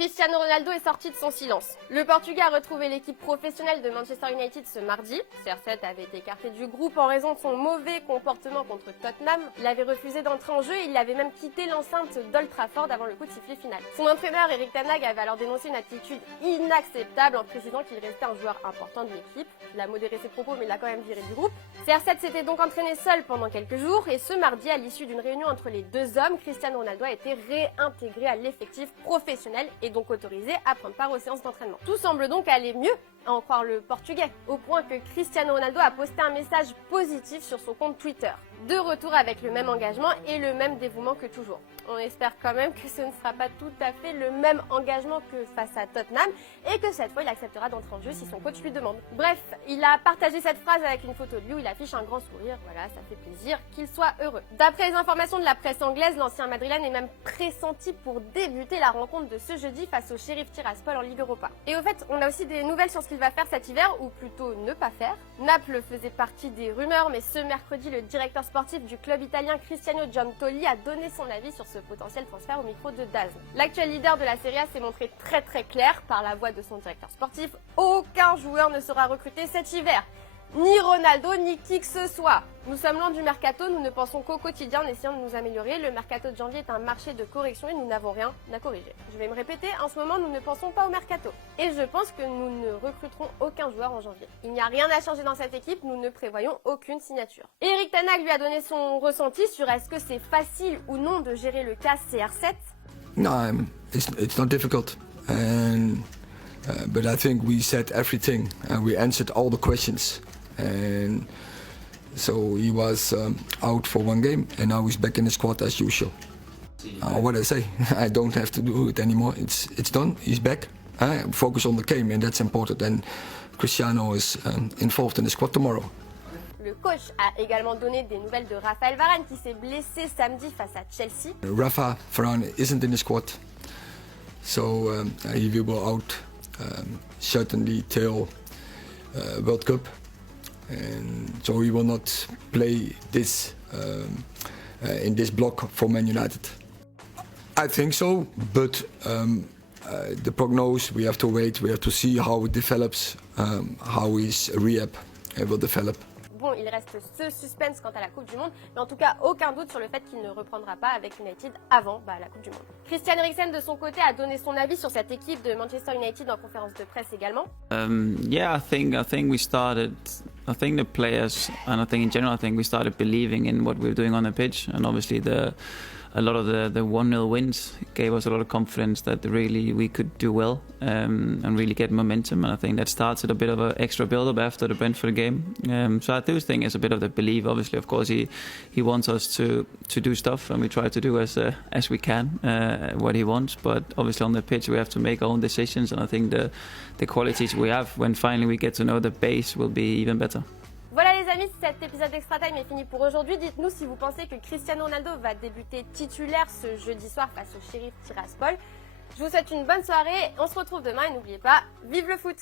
Cristiano Ronaldo est sorti de son silence. Le Portugais a retrouvé l'équipe professionnelle de Manchester United ce mardi. CR7 avait été écarté du groupe en raison de son mauvais comportement contre Tottenham. Il avait refusé d'entrer en jeu et il avait même quitté l'enceinte d'Old Trafford avant le coup de sifflet final. Son entraîneur Erik ten Hag avait alors dénoncé une attitude inacceptable en précisant qu'il restait un joueur important de l'équipe. Il a modéré ses propos mais il l'a quand même viré du groupe. CR7 s'était donc entraîné seul pendant quelques jours et ce mardi, à l'issue d'une réunion entre les deux hommes, Cristiano Ronaldo a été réintégré à l'effectif professionnel et donc autorisé à prendre part aux séances d'entraînement. Tout semble donc aller mieux, à en croire le Portugais, au point que Cristiano Ronaldo a posté un message positif sur son compte Twitter. De retour avec le même engagement et le même dévouement que toujours. On espère quand même que ce ne sera pas tout à fait le même engagement que face à Tottenham et que cette fois il acceptera d'entrer en jeu si son coach lui demande. Bref, il a partagé cette phrase avec une photo de lui où il affiche un grand sourire, voilà, ça fait plaisir qu'il soit heureux. D'après les informations de la presse anglaise, l'ancien madrilène est même pressenti pour débuter la rencontre de ce jeudi face au Sheriff Tiraspol en Ligue Europa. Et au fait, on a aussi des nouvelles sur ce qu'il va faire cet hiver, ou plutôt ne pas faire. Naples faisait partie des rumeurs, mais ce mercredi, le directeur sportif du club italien Cristiano Giuntoli a donné son avis sur ce potentiel transfert au micro de DAZN. L'actuel leader de la Serie A s'est montré très clair par la voix de son directeur sportif. Aucun joueur ne sera recruté cet hiver. Ni Ronaldo, ni qui que ce soit. Nous sommes loin du mercato, nous ne pensons qu'au quotidien en essayant de nous améliorer. Le mercato de janvier est un marché de correction et nous n'avons rien à corriger. Je vais me répéter, en ce moment nous ne pensons pas au mercato. Et je pense que nous ne recruterons aucun joueur en janvier. Il n'y a rien à changer dans cette équipe, nous ne prévoyons aucune signature. Erik ten Hag lui a donné son ressenti sur est-ce que c'est facile ou non de gérer le cas CR7. No, it's not difficult. But I think we said everything and we answered all the questions. And so he was out for one game and now he's back in the squad as usual. What I say, I don't have to do it anymore. It's done. He's back. Focus on the game and that's important. And Cristiano is involved in the squad tomorrow. Le coach a également donné des nouvelles de Raphaël Varane qui s'est blessé samedi face à Chelsea. Rafa Varane isn't in the squad, so he will be out certainly till World Cup. And so he will not play this in this block for Man United. I think so, but the prognosis, we have to wait, we have to see how it develops, how his rehab will develop. Bon, il reste ce suspense quant à la Coupe du Monde, mais en tout cas, aucun doute sur le fait qu'il ne reprendra pas avec United avant la Coupe du Monde. Christian Eriksen, de son côté, a donné son avis sur cette équipe de Manchester United en conférence de presse également. Yeah, I think we started. I think the players and I think in general, I think we started believing in what we were doing on the pitch, and obviously a lot of the 1-0 wins gave us a lot of confidence that really we could do well and really get momentum. And I think that started a bit of an extra build-up after the Brentford game. So I do think it's a bit of the belief. Obviously, of course, he wants us to do stuff, and we try to do as we can what he wants. But obviously on the pitch, we have to make our own decisions. And I think the qualities we have when finally we get to know the base will be even better. Voilà les amis, cet épisode d'Extra Time est fini pour aujourd'hui. Dites-nous si vous pensez que Cristiano Ronaldo va débuter titulaire ce jeudi soir face au Sheriff Tiraspol. Je vous souhaite une bonne soirée, on se retrouve demain et n'oubliez pas, vive le foot!